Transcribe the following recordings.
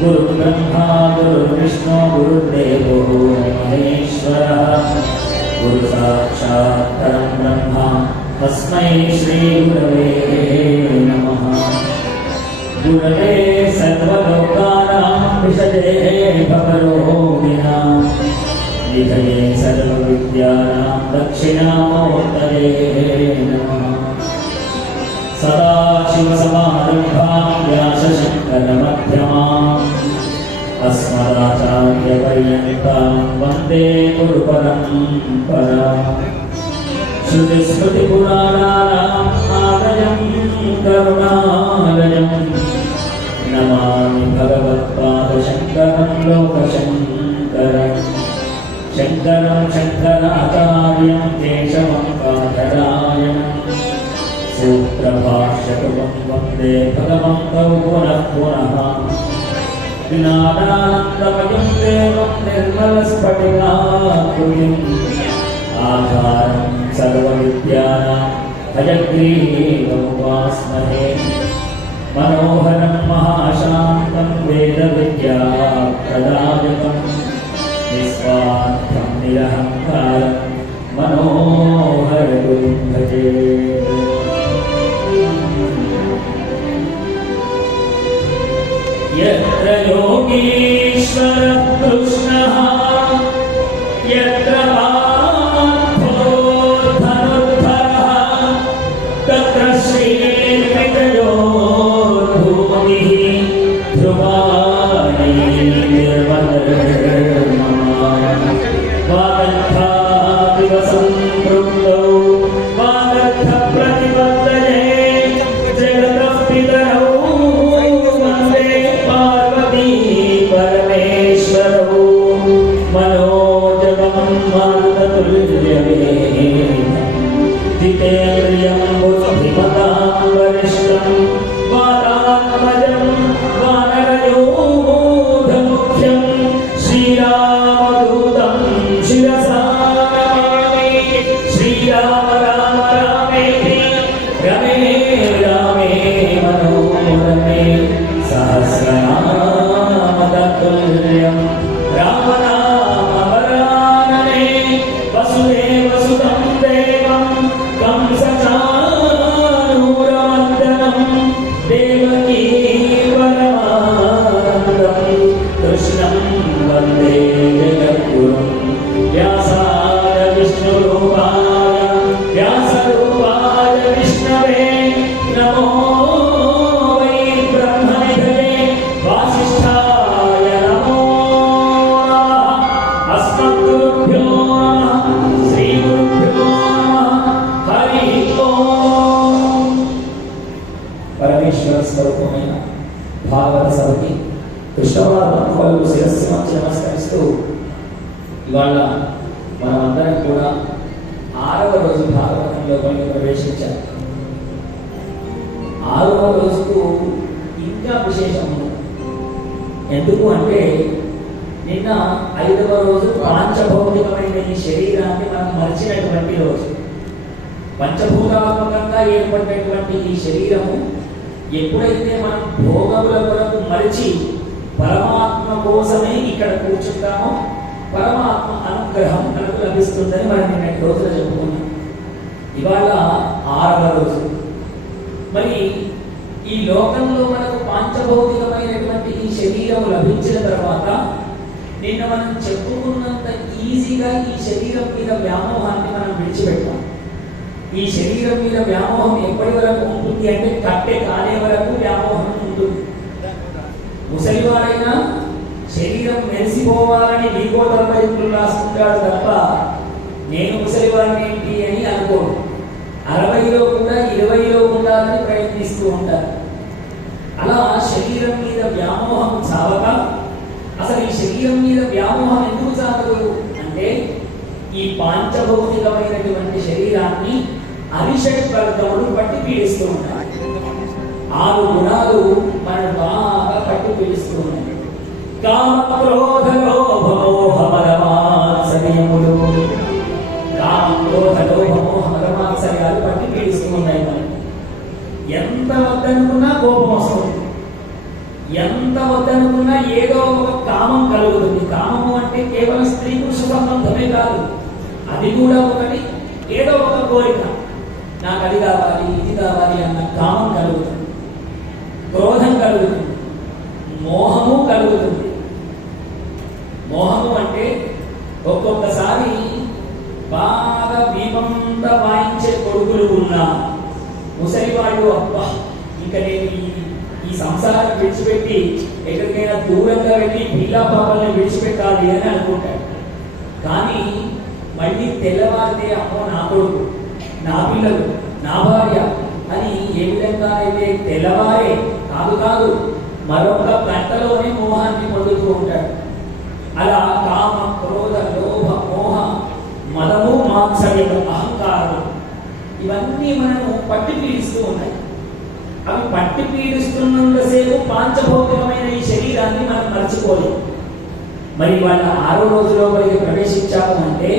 गुरुब्रह्मा गुरुर्विष्णु गुरुर्देवो महेश्वरः गुरुसाक्षात् परं ब्रह्मा तस्मै श्रीगुरवे नमः। गुरवे सर्वलोकानां विशदे भवरोगिणां निधये सर्वविद्यानां दक्षिणामोत्तरे नमः सदाशिवसमारम्भां व्यासशङ्करमध्यमाम् अस्मदाचार्यपर्यन्तां वन्दे गुरुपरम्पराम् श्रुतिस्मृतिपुराणानाम् आलयं करुणालयं नमामि भगवत्पादशङ्करं शङ्करं शङ्कराचार्यं केशवं काधरायणम् सूत्रभाष्यकृतं वंदे भगवन्तौ पुनः पुनः। ज्ञानानन्दमयं देवं निर्मलस्फटिकाकृतिम् आधारं सर्वविद्यानां हयग्रीवमुपास्महे मनोहरं मनोहरगुरुं भजे यत्र योगीश्वरः Allah. ఇవాళ మనమందరం కూడా ఆరవ రోజు భాగవతంలో కొన్ని ప్రవేశించాం ఆరవ రోజుకు ఇంకా విశేషం ఎందుకు అంటే నిన్న ఐదవ రోజు పాంచభౌతికమైన ఈ శరీరాన్ని మనం మరిచినటువంటి రోజు. పంచభూతాత్మకంగా ఏర్పడినటువంటి ఈ శరీరము ఎప్పుడైతే మనం భోగముల కొరకు మరిచి పరమాత్మ కోసమే ఇక్కడ కూర్చుంటామో పరమాత్మ అనుగ్రహం మనకు లభిస్తుందని మనం నిన్నటి రోజున చెప్పుకున్నాం ఇవాళ ఆరవ రోజు. మరి ఈ లోకంలో మనకు పాంచభౌతికమైనటువంటి ఈ శరీరం లభించిన తర్వాత నిన్న మనం చెప్పుకున్నంత ఈజీగా ఈ శరీరం మీద వ్యామోహాన్ని మనం విడిచిపెట్టాం. ఈ శరీరం మీద వ్యామోహం ఎప్పటి వరకు ఉంటుంది అంటే కట్టె కాలే వరకు వ్యామోహం ఉంటుంది. ముసలివారైనా శరీరం మెరిసిపోవాలని నీకోటర్పైపులు రాసుకుంటాడు తప్ప నేను ముసలివాడిని ఏంటి అని అనుకోడు అరవైలో కూడా ఇరవైలో ఉండాలని ప్రయత్నిస్తూ ఉంటారు. అలా శరీరం మీద వ్యామోహం చావక అసలు ఈ శరీరం మీద వ్యామోహం ఎందుకు చావదు అంటే ఈ పాంచభౌతికమైనటువంటి శరీరాన్ని అరిషట్ వర్గములు పట్టి పీడిస్తూ ఉంటారు. ఆరు గుణాలు మనం బాగా పట్టి పీడిస్తూ ఉన్నాయి కామ క్రోధ లోభ మోహ మదమాత్సర్యములు కామ క్రోధ లోభ మోహ మదమాత్సర్యాలు పట్టి పీడిస్తూ ఉన్నాయి మనం ఎంత వద్దనుకున్నా కోపం వస్తుంది. ఎంత వద్దనుకున్నా ఏదో ఒక కామం కలుగుతుంది. కామము అంటే కేవలం స్త్రీ పురుష సంబంధమే కాదు. అది కూడా ఒకటి ఏదో ఒక కోరిక. నాకు అది కావాలి ఇది కావాలి అన్న కామం కలుగుతుంది. క్రోధం కలుగుతుంది. మోహము కలుగుతుంది. మోహము అంటే ఒక్కొక్కసారి బాగా దీపంత వాయించే కొడుకులు ఉన్నా ముసలివాళ్ళు అబ్బా ఇంకా నేను ఈ ఈ సంసారం విడిచిపెట్టి ఎక్కడికైనా దూరంగా వెళ్ళి పిల్లా పాపల్ని విడిచిపెట్టాలి అని అనుకుంటాడు కానీ మళ్ళీ తెల్లవారితే అమ్మో నా కొడుకు నా పిల్లలు నా భార్య అని ఏ విధంగా అయితే తెల్లవారే కాదు కాదు మరొక గంటలోనే మోహాన్ని పొందుతూ ఉంటాడు. అలా కామ క్రోధ లోభ మోహ మదము మాత్సర్యం అహంకారం ఇవన్నీ మనము పట్టి పీడిస్తూ ఉన్నాయి. అవి పట్టి పీడిస్తున్నంతసేపు పాంచభౌతికమైన ఈ శరీరాన్ని మనం మర్చిపోలేము మరి వాళ్ళ ఆరో రోజులోపలికి ప్రవేశించాము అంటే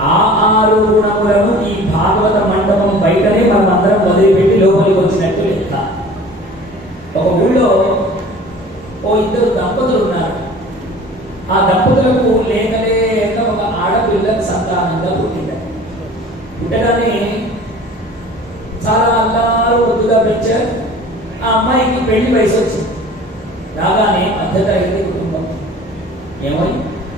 ఆ ఆరు గుణములను ఈ భాగవత మండపం బయటనే మనం అందరం వదిలిపెట్టి లోపలికి వచ్చినట్టు లెక్క. ఒక ఊళ్ళో ఓ ఇద్దరు దంపతులు ఉన్నారు. ఆ దంపతులకు లేక ఒక ఆడపిల్ల సంతానంగా పుట్టింది. పుట్టగానే చాలా అల్లారు వద్దుగా పెంచారు ఆ అమ్మాయికి పెళ్ళి వయసు వచ్చింది రాగానే మధ్య అయితే కుటుంబం. ఏమై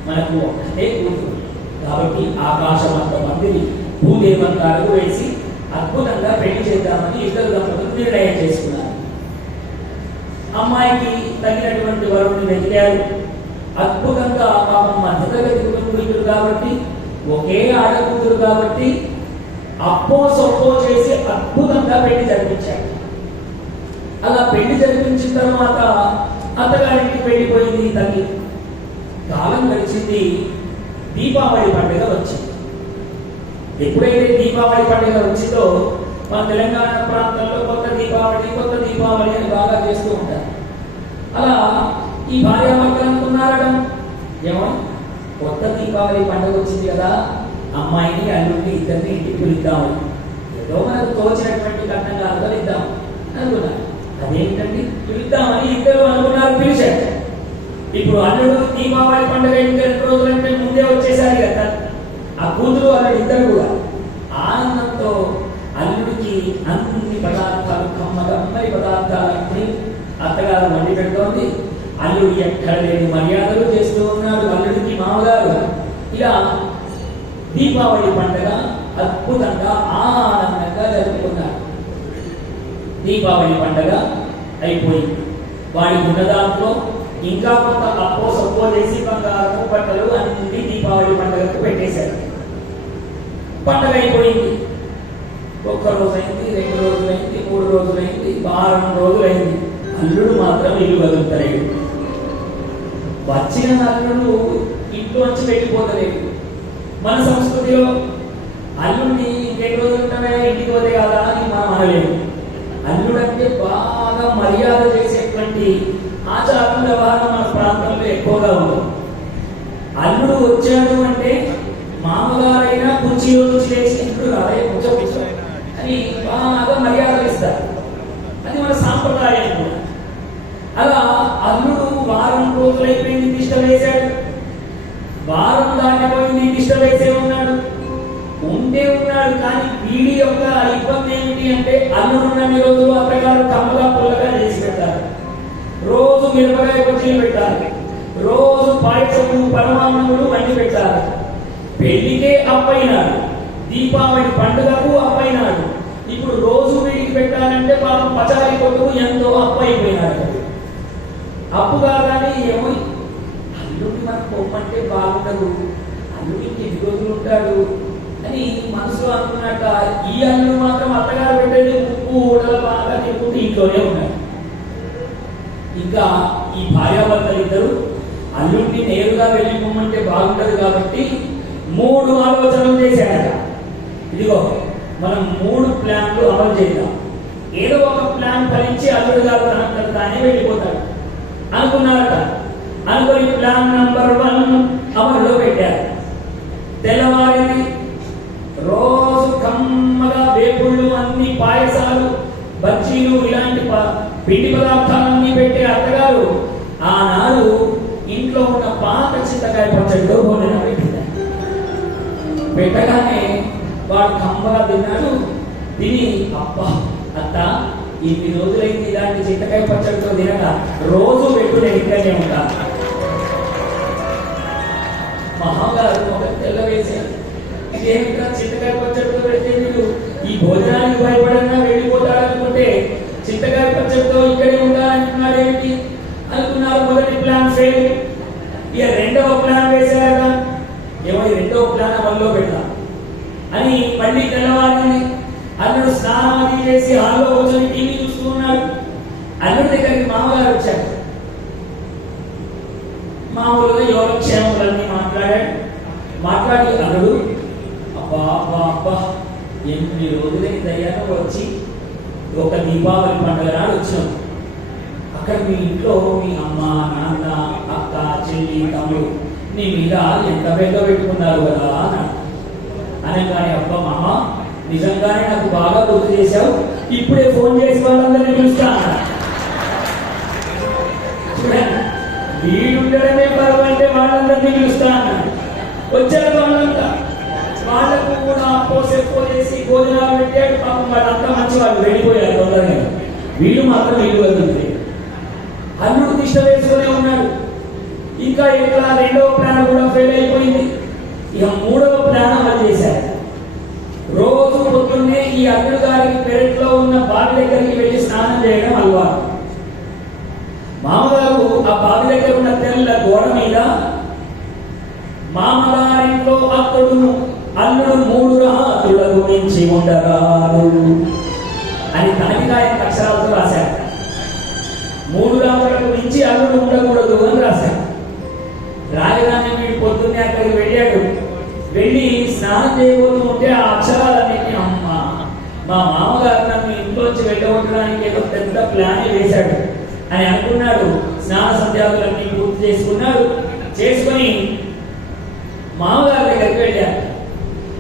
మనకు ఒక్కటే కూతురు. కాబట్టి ఆకాశం అంత మందిని భూదేవంతాలకు వేసి అద్భుతంగా పెళ్ళి చేద్దామని ఇద్దరు దంపతులు నిర్ణయం చేసుకున్నారు. అమ్మాయికి తగినటువంటి వరుణ్ణి వెతికారు. అద్భుతంగా పాపం మధ్యతరగతి కాబట్టి ఒకే ఆడకూతురు కాబట్టి అప్పో సొప్పో చేసి అద్భుతంగా పెళ్ళి జరిపించాడు. అలా పెళ్ళి జరిపించిన తర్వాత అత్తగారికి వెళ్ళిపోయింది తల్లి. కాలం గడిచింది దీపావళి పండుగ వచ్చింది. ఎప్పుడైతే దీపావళి పండుగ వచ్చిందో మన తెలంగాణ ప్రాంతంలో కొత్త దీపావళి కొత్త దీపావళి అని బాగా చేస్తూ ఉంటారు. అలా ఈ భార్యాభర్తలు అనుకున్నారట. ఏమో? కొత్త దీపావళి పండుగ వచ్చింది కదా అమ్మాయిని అల్లుడిని ఇద్దరిని ఇంటికి పిలుద్దామని ఏదో మనకు తోచినటువంటి కట్నంగా అర్థమిద్దాం అనుకున్నారు అదేంటండి? పిలుద్దామని ఇద్దరు అనుకున్నారు పిలిచారు. ఇప్పుడు అల్లుడు దీపావళి పండుగ ఇంకా రెండు రోజులంటే ముందే వచ్చేసారు కదా. ఆ కూతురు అల్లుడు ఇద్దరు కూడా. ఆనందంతో అల్లుడికి అన్ని పదార్థాలు కమ్మకమ్మని పదార్థాలన్నీ అత్తగారు వండి పెడుతోంది. అల్లుడు ఎక్కడ లేని మర్యాదలు చేస్తూ ఉన్నాడు. ఇలా దీపావళి పండుగ అద్భుతంగా ఆనందంగా జరుపుకున్నారు. దీపావళి పండుగ అయిపోయింది. వాడి ఉన్న దాంట్లో ఇంకా కొంత అప్పో సొప్పో చేసి బంగారము బట్టలు అన్ని దీపావళి పండుగకు పెట్టేశారు. పండుగ అయిపోయింది. ఒక్క రోజైంది రెండు రోజులైంది మూడు రోజులైంది వారం రోజులైంది. అల్లుడు మాత్రం ఇల్లు వదులుతలేడు. వచ్చిన అల్లుడు ఇంట్లోంచి వచ్చి మన సంస్కృతిలో అల్లుడిని ఇంకెన్ని రోజులు ఇంటికి పోతే కదా అని మనం అనలేము. అల్లుడు అంటే బాగా మర్యాద చేసేటువంటి ఆచారం వ్యవహారం మన ప్రాంతంలో ఎక్కువగా ఉంది. అల్లుడు వచ్చాడు అంటే మామగారైనా కుర్చీలో నుంచి లేచి ఇంట్లో అదే కూర్చో కూర్చో అని బాగా మర్యాదలు ఇస్తారు. అది మన సాంప్రదాయం కూడా. అలా అల్లుడు వారం రోజులైపోయింది తిష్ట వేశాడు వారం దాటిపోయింది నీకు వేసే ఉన్నాడు. ఉండే ఉన్నాడు కానీ వీడి యొక్క ఇబ్బంది ఏమిటి అంటే అందుని రోజు అత్తగారు కమ్మగా పుల్లగా చేసి పెట్టాలి రోజు మిరపకాయ బజ్జీలు పెట్టాలి. రోజు పాయసము పరమాన్నములు వండి పెట్టాలి పెళ్ళికే అప్పైనాడు. దీపావళి పండుగకు అప్పైనాడు. ఇప్పుడు రోజు వీడికి పెట్టాలంటే పాపం పచారి కొట్టుకు ఎంతో అప్పు అయిపోయినాడు అప్పు కాక కోపంటే బాగుండదు. అల్లుడికి ఎన్ని రోజులు ఉంటాడు? అని మనసులో అనుకున్నాక ఈ అల్లుడు మాత్రం అత్తగారు పెట్టండి ఉప్పు ఊడలు బాగా తిప్పుకుంటూ ఇంట్లోనే ఉన్నాడు. ఇంకా ఈ భార్యాభర్తలు ఇద్దరు అల్లుడిని నేరుగా వెళ్ళిపోమంటే బాగుంటుంది కాబట్టి మూడు ఆలోచనలు చేశాడట ఇదిగో మనం మూడు ప్లాన్లు అమలు చేద్దాం. ఏదో ఒక ప్లాన్ ఫలించి అల్లుడు గారు తనంతట తానే వెళ్ళిపోతాడు. అనుకున్నారట. అనుకుని ప్లాన్ నంబర్ వన్ అమలులో పెట్టారు. తెల్లవారింది రోజు కమ్మగా వేపుళ్ళు అన్ని పాయసాలు బజ్జీలు ఇలాంటి ప- పిండి పదార్థాలన్నీ పెట్టే అత్తగారు ఆనాడు ఇంట్లో ఉన్న పాత చింతకాయ పచ్చడితో భోజనం పెట్టింది. పెట్టగానే వాడు కమ్మగా తిన్నాడు. తిని అబ్బా అత్త ఇన్ని రోజులైంది ఇలాంటి చింతకాయ పచ్చడితో తినక రోజు పెట్టు నేను ఇక్కడనే ఉంటా. మహాగారు ఒక తెల్ల వేశారు ఇదేమిటా చింతకాయ పచ్చడితో పెడితే మీరు ఈ భోజనానికి భయపడన్నా వెళ్ళిపోతారనుకుంటే చింతకాయ పచ్చడితో ఇక్కడే ఉండాలంటున్నాడు ఏంటి అనుకున్నారు మొదటి ప్లాన్ ఫెయిల్. ఇక రెండవ ప్లాన్ వేశారట. ఏమో రెండవ ప్లాన్ అమల్లో పెడతాం అని మళ్ళీ తెల్లవారింది అల్లుడు స్నానం చేసి హాల్లో కూర్చొని టీవీ చూస్తూ ఉన్నారు. అల్లుడి దగ్గరికి మామగారు వచ్చారు. మామూలుగా యోగక్షేమములన్నీ మాట్లాడాడు. మాట్లాడి అల్లుడు అబ్బా అబ్బా అబ్బా ఎన్ని రోజులైంది అయ్యాక వచ్చి? ఒక దీపావళి పండుగ నాడు వచ్చాం అక్కడ మీ ఇంట్లో మీ అమ్మ నాన్న అక్క చెల్లి తమ్ముడు నీ మీద ఎంత బెంగ పెట్టుకున్నారు కదా అన్నాడు. అనగానే అబ్బా మామ నిజంగానే నాకు బాగా గుర్తు చేశావు. ఇప్పుడే ఫోన్ చేసి వాళ్ళందరినీ పిలుస్తా. చూడండి వీడుండడమే పర్వం అంటే వాళ్ళందరినీ పిలుస్తా వచ్చారు వాళ్ళంతా. వాళ్ళకు కూడా పోసే చేసి భోజనాలు పెట్టాడు. పాపం వాళ్ళంతా మంచి వాళ్ళు వెళ్ళిపోయారు తొందరగా. వీళ్ళు మాత్రం వీళ్ళు వెళ్తుంది అల్లుడు దిష్ట వేసుకునే ఉన్నాడు. ఇంకా ఇక్కడ రెండవ ప్రాణం కూడా ఫెయిల్ అయిపోయింది. ఇక మూడవ ప్రాణం అది చేశారు రోజు పొద్దున్నే ఈ అల్లుడు గారికి పెరట్లో ఉన్న బావి దగ్గరికి వెళ్ళి స్నానం చేయడం అలవాటు. మామగారు ఆ బావి దగ్గర ఉన్న తెల్ల గోడ మీద మామగారింట్లో అతడు అల్లుడు మూడు రాత్రుల గురించి ఉండరాదు అని తనకికాయ అక్షరాలతో రాశాడు మూడు రాత్రులకు మించి అల్లుడు ఉండకూడదు అని రాశాడు రాజధాని వీడు పొద్దున్నే అక్కడికి వెళ్ళాడు. స్నానం చేయబోతూ ఉంటే ఆ అక్షరాలన్నింటినీ అమ్మ. మా మామగారు నన్ను ఇంట్లోంచి వెళ్ళగొట్టడానికి ఏదో పెద్ద ప్లాన్ వేశాడు. అని అనుకున్నాడు. స్నాన సంధ్యాదులన్నీ పూర్తి చేసుకున్నాడు. చేసుకొని మామగారి దగ్గరికి వెళ్ళారు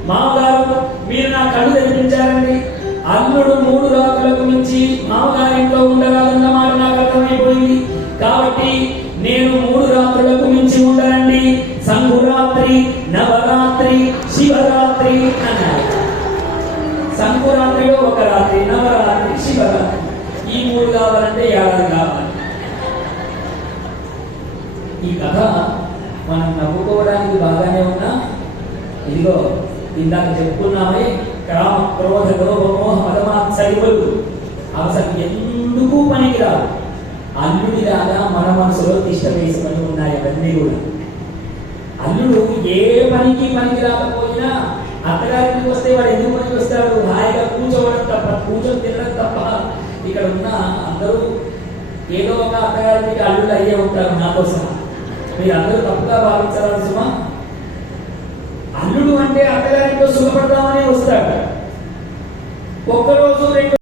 మామగారు మీరు నా కళ్ళు తెప్పించారండి అల్లుడు మూడు రాత్రులకు మించి మామగారి ఇంట్లో ఉండరాదన్న మాట నాకు అర్థమైపోయింది. కాబట్టి నేను మూడు రాత్రులకు మించి ఉండాలండి సంఘురాత్రి నవరాత్రి శివరాత్రి అన్నారు. సంకురాత్రిలో ఒక రాత్రి నవరాత్రి శివరాత్రి. ఈ మూడు కావాలంటే ఏడాది కావాలి. ఈ కథ మనం నవ్వుకోవడానికి బాగానే ఉన్నా. ఇదిగో ఇందాక చెప్పుకున్నామే కామ క్రోధ లోభమోహ మదమాత్సరివులు అవసరం ఎందుకు పనికిరావు అల్లుడిలాగా మన మనసులో తిష్ట వేసుకొని ఉన్నాయి అవన్నీ కూడా. పనికి పనికి రాకపోయినా అత్తగారికి వస్తే వాడు ఎందుకు పనికి వస్తాడు? హాయిగా కూర్చోవడం తప్ప కూర్చొని తినడం తప్ప ఇక్కడ ఉన్న అందరూ ఏదో ఒక అత్తగారికి అల్లుడు అయ్యే ఉంటారు నాతో సహా మీరు అందరూ తప్పుగా భావించాలి సుమా. అల్లుడు అంటే అత్తగారింట్లో సుఖపడదామని వస్తాడు. ఒక్కరోజు రెండు